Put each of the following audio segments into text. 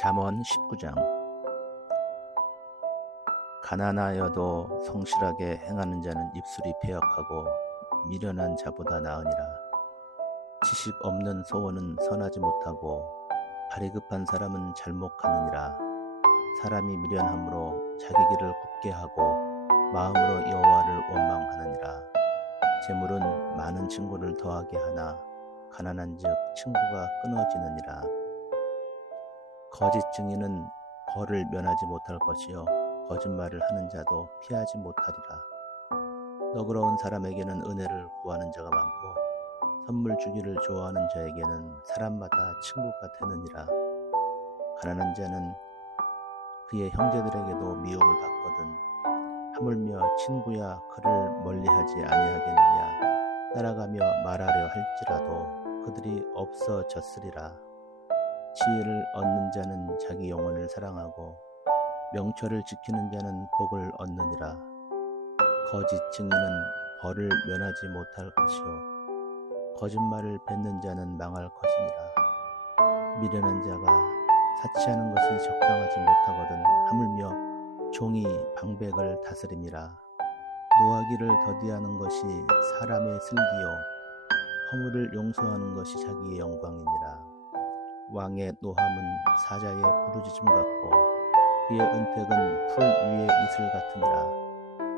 잠언 19장. 가난하여도 성실하게 행하는 자는 입술이 패역하고 미련한 자보다 나으니라. 지식 없는 소원은 선하지 못하고 발이 급한 사람은 잘못하느니라. 사람이 미련함으로 자기 길을 굽게 하고 마음으로 여호와를 원망하느니라. 재물은 많은 친구를 더하게 하나 가난한즉 친구가 끊어지느니라. 거짓 증인은 벌을 면하지 못할 것이요 거짓말을 하는 자도 피하지 못하리라. 너그러운 사람에게는 은혜를 구하는 자가 많고 선물 주기를 좋아하는 자에게는 사람마다 친구가 되느니라. 가난한 자는 그의 형제들에게도 미움을 받거든 하물며 친구야 그를 멀리하지 아니하겠느냐. 따라가며 말하려 할지라도 그들이 없어졌으리라. 지혜를 얻는 자는 자기 영혼을 사랑하고 명철을 지키는 자는 복을 얻느니라. 거짓 증인은 벌을 면하지 못할 것이요 거짓말을 뱉는 자는 망할 것이니라. 미련한 자가 사치하는 것이 적당하지 못하거든 하물며 종이 방백을 다스림이라. 노하기를 더디하는 것이 사람의 슬기요 허물을 용서하는 것이 자기의 영광이니라. 왕의 노함은 사자의 부르짖음 같고 그의 은택은 풀 위의 이슬 같으니라.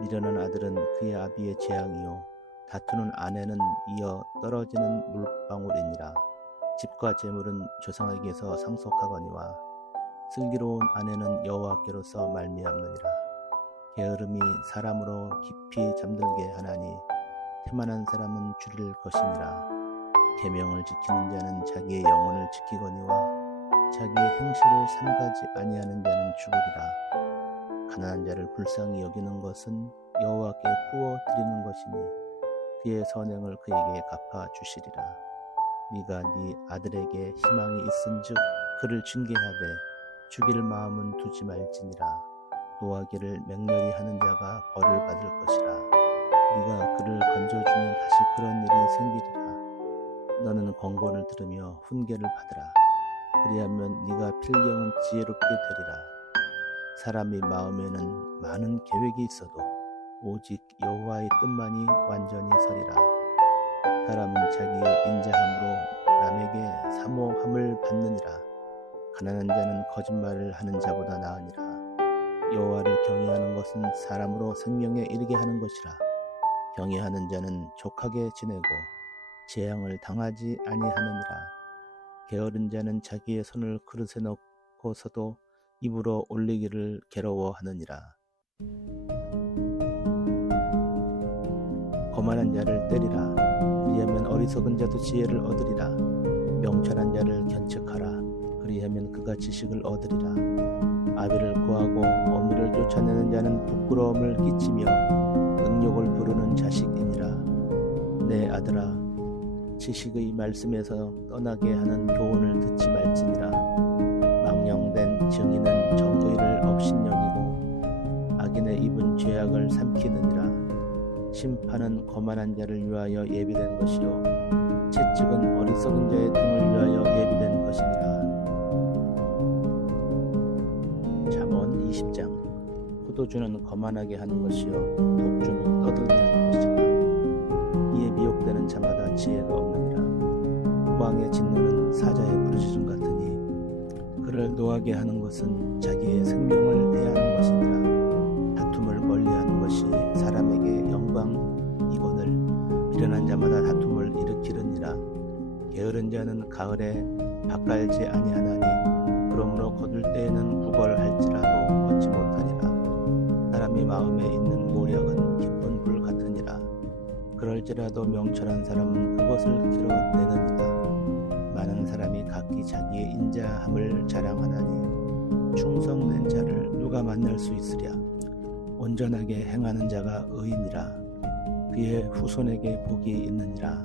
미련한 아들은 그의 아비의 재앙이요 다투는 아내는 이어 떨어지는 물방울이니라. 집과 재물은 조상에게서 상속하거니와 슬기로운 아내는 여호와께로서 말미암느니라. 게으름이 사람으로 깊이 잠들게 하나니 태만한 사람은 줄일 것이니라. 계명을 지키는 자는 자기의 영혼을 지키거니와 자기의 행실을 삼가지 아니하는 자는 죽으리라. 가난한 자를 불쌍히 여기는 것은 여호와께 구워 드리는 것이니 그의 선행을 그에게 갚아 주시리라. 네가 네 아들에게 희망이 있은즉 그를 징계하되 죽일 마음은 두지 말지니라. 노하기를 맹렬히 하는 자가 벌을 받을 것이라. 네가 그를 건져주면 다시 그런 일이 생기리라. 너는 권고를 들으며 훈계를 받으라. 그리하면 네가 필경은 지혜롭게 되리라. 사람의 마음에는 많은 계획이 있어도 오직 여호와의 뜻만이 완전히 서리라. 사람은 자기의 인자함으로 남에게 사모함을 받느니라. 가난한 자는 거짓말을 하는 자보다 나으니라. 여호와를 경외하는 것은 사람으로 생명에 이르게 하는 것이라. 경외하는 자는 족하게 지내고 재앙을 당하지 아니하느니라. 게으른 자는 자기의 손을 그릇에 넣고서도 입으로 올리기를 괴로워하느니라. 거만한 자를 때리라. 그리하면 어리석은 자도 지혜를 얻으리라. 명철한 자를 견책하라. 그리하면 그가 지식을 얻으리라. 아비를 구하고 어미를 쫓아내는 자는 부끄러움을 끼치며 능욕을 부르는 자식이니라. 내 아들아, 지식의 말씀에서 떠나게 하는 교훈을 듣지 말지니라. 망령된 증인은 정의를 업신여기고 악인의 입은 죄악을 삼키느니라. 심판은 거만한 자를 위하여 예비된 것이요 채찍은 어리석은 자의 등을 위하여 예비된 것이니라. 잠언 20장. 포도주는 거만하게 하는 것이요 독주는 떠들게 하는 것이라. 이에 미혹되는 자마다 지혜가 없느니라. 왕의 진노는 사자의 부르짖음 같으니 그를 노하게 하는 것은 자기의 생명을 대하는 것이니라. 다툼을 멀리하는 것이 사람에게 영광이거늘 미련한 자마다 다툼을 일으키느니라. 게으른 자는 가을에 밭갈지 아니하나니 그러므로 거둘 때에는 구걸할지라도 얻지 못하니라. 사람이 마음에 있는 모략은 기쁜 불 같으니라. 그럴지라도 명철한 사람은 그것을 길어내느니라. 많은 사람이 각기 자기의 인자함을 자랑하나니 충성된 자를 누가 만날 수 있으랴. 온전하게 행하는 자가 의인이라. 그의 후손에게 복이 있느니라.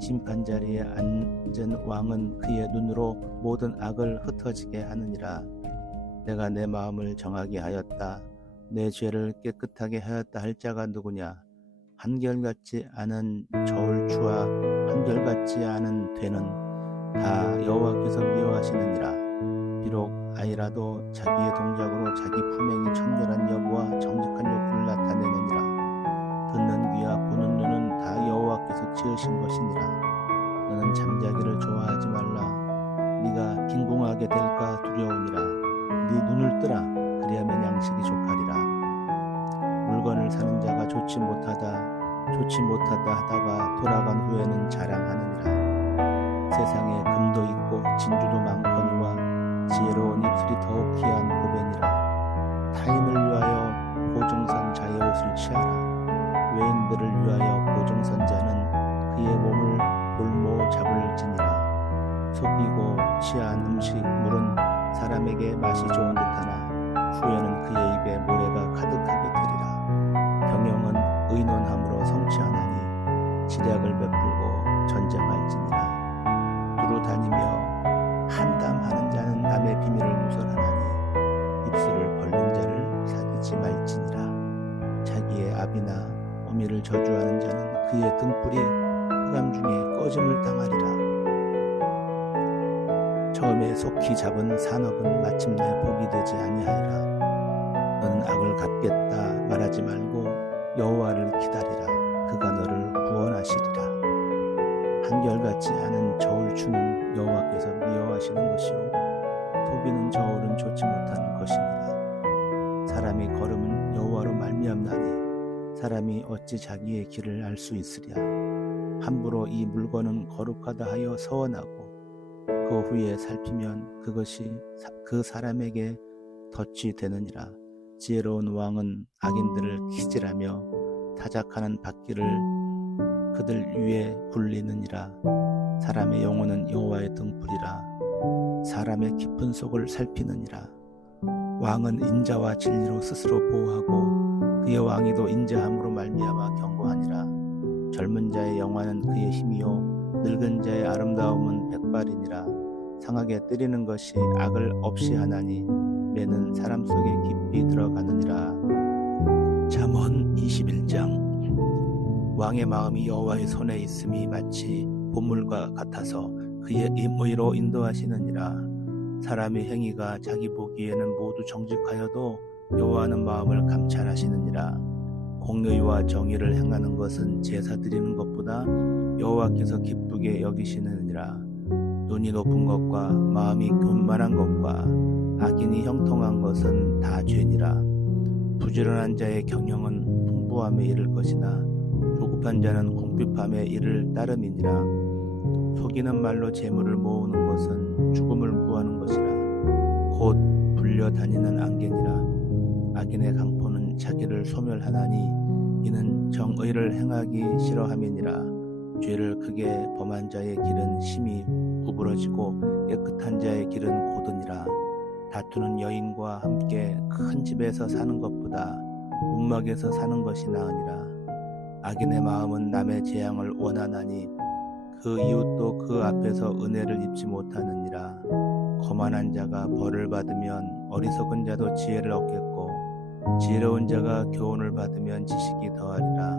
심판 자리에 앉은 왕은 그의 눈으로 모든 악을 흩어지게 하느니라. 내가 내 마음을 정하게 하였다. 내 죄를 깨끗하게 하였다 할 자가 누구냐. 한결같지 않은 저울추와 한결같지 않은 되는 다 여호와께서 미워하시느니라. 비록 아이라도 자기의 동작으로 자기 품행이 청결한 여부와 정직한 욕구를 나타내느니라. 듣는 귀와 보는 눈은 다 여호와께서 지으신 것이니라. 너는 잠자기를 좋아하지 말라. 네가 빈궁하게 될까 두려우니라. 네 눈을 뜨라. 그리하면 양식이 족하리라. 물건을 사는 자가 좋지 못하다 하다가 돌아간 후에는 자랑하느니라. 세상에 금도 있고 진주도 많거니와 지혜로운 입술이 더욱 귀한 보배니라. 타인을 위하여 보증선자의 옷을 취하라. 외인들을 위하여 보증선자는 그의 몸을 볼모 잡을지니라. 속이고 취한 음식 물은 사람에게 맛이 좋은 듯하나 후에는 그의 입에 모래가 가득하게 되리라. 경영은 의논함으로 성취하나니 지략을 베풀고 전쟁할지니라. 두루 다니며 한담하는 자는 남의 비밀을 누설하나니 입술을 벌린 자를 사귀지 말지니라. 자기의 아비나 어미를 저주하는 자는 그의 등불이 흑암 중에 꺼짐을 당하리라. 처음에 속히 잡은 산업은 마침내 복이 되지 아니하리라. 너는 악을 갚겠다 말하지 말고 여호와를 기다리라. 그가 너를 구원하시리라. 한결같지 않은 저울 추는 여호와께서 미워하시는 것이요 소비는 저울은 좋지 못한 것이니라. 사람이 걸음은 여호와로 말미암나니 사람이 어찌 자기의 길을 알 수 있으랴. 함부로 이 물건은 거룩하다 하여 서원하고 그 후에 살피면 그것이 그 사람에게 덫이 되느니라. 지혜로운 왕은 악인들을 기질하며 타작하는 바퀴를 그들 위에 굴리느니라. 사람의 영혼은 여호와의 등불이라. 사람의 깊은 속을 살피느니라. 왕은 인자와 진리로 스스로 보호하고 그의 왕위도 인자함으로 말미암아 경고하니라. 젊은 자의 영화는 그의 힘이요 늙은 자의 아름다움은 백발이니라. 상하게 때리는 것이 악을 없이 하나니 매는 사람 속에 깊이 들어가느니라. 잠언 21장. 왕의 마음이 여호와의 손에 있음이 마치 보물과 같아서 그의 임의로 인도하시느니라. 사람의 행위가 자기 보기에는 모두 정직하여도 여호와는 마음을 감찰하시느니라. 공의와 정의를 행하는 것은 제사 드리는 것보다 여호와께서 기쁘게 여기시느니라. 눈이 높은 것과 마음이 교만한 것과 악인이 형통한 것은 다 죄니라. 부지런한 자의 경영은 풍부함에 이를 것이나 조급한 자는 궁핍함에 이를 따름이니라. 속이는 말로 재물을 모으는 것은 죽음을 구하는 것이라. 곧 불려다니는 안개니라. 악인의 강포는 자기를 소멸하나니 이는 정의를 행하기 싫어함이니라. 죄를 크게 범한 자의 길은 심히 구부러지고 깨끗한 자의 길은 고드니라. 다투는 여인과 함께 큰 집에서 사는 것보다 움막에서 사는 것이 나으니라. 악인의 마음은 남의 재앙을 원하나니 그 이웃도 그 앞에서 은혜를 입지 못하느니라. 거만한 자가 벌을 받으면 어리석은 자도 지혜를 얻겠고 지혜로운 자가 교훈을 받으면 지식이 더하리라.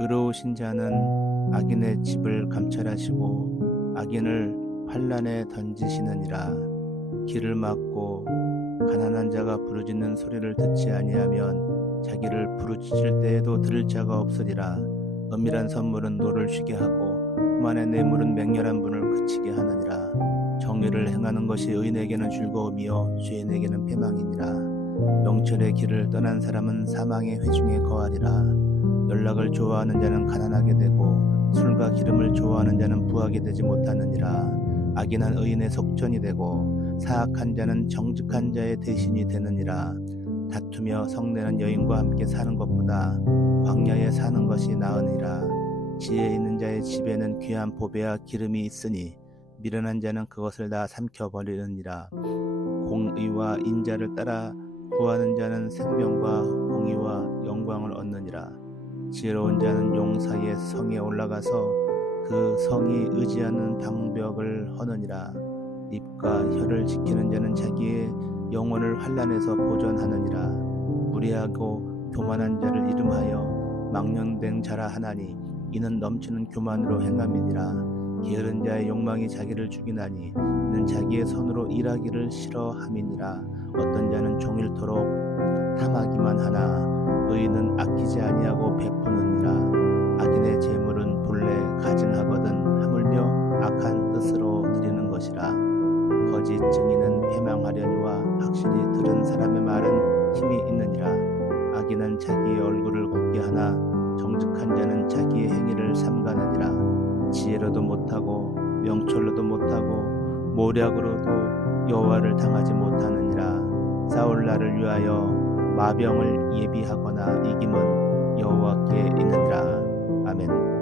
의로우신 자는 악인의 집을 감찰하시고 악인을 환난에 던지시느니라. 길을 막고 가난한 자가 부르짖는 소리를 듣지 아니하면 자기를 부르짖을 때에도 들을 자가 없으리라. 은밀한 선물은 노를 쉬게 하고 흠안의 뇌물은 맹렬한 분을 그치게 하느니라. 정의를 행하는 것이 의인에게는 즐거움이요 죄인에게는 패망이니라. 명철의 길을 떠난 사람은 사망의 회중에 거하리라. 연락을 좋아하는 자는 가난하게 되고 술과 기름을 좋아하는 자는 부하게 되지 못하느니라. 악인한 의인의 속전이 되고 사악한 자는 정직한 자의 대신이 되느니라. 다투며 성내는 여인과 함께 사는 것보다 광야에 사는 것이 나으니라. 지혜 있는 자의 집에는 귀한 보배와 기름이 있으니 미련한 자는 그것을 다 삼켜버리느니라. 공의와 인자를 따라 구하는 자는 생명과 공의와 영광을 얻느니라. 지혜로운 자는 용사의 성에 올라가서 그 성이 의지하는 방벽을 허느니라. 입과 혀를 지키는 자는 자기의 영혼을 환난에서 보존하느니라. 무례하고 교만한 자를 이름하여 망령된 자라 하나니 이는 넘치는 교만으로 행함이니라. 게으른 자의 욕망이 자기를 죽이나니 이는 자기의 손으로 일하기를 싫어함이니라. 어떤 자는 종일토록 탐하기만 하나 의인은 아끼지 아니하고 베푸느니라. 악인의 재물은 본래 가증하거든 하물며 악한 뜻으로 드리는 것이라. 거짓 증인은 패망하려니와 확실히 들은 사람의 말은 힘이 있느니라. 악인은 자기의 얼굴을 굽게 하나 정직한 자는 자기의 행위를 삼가느니라. 지혜로도 못하고 명철로도 못하고 모략으로도 여호와를 당하지 못하느니라. 싸울 날을 위하여 마병을 예비하거나 이김은 여호와께 있느니라. 아멘.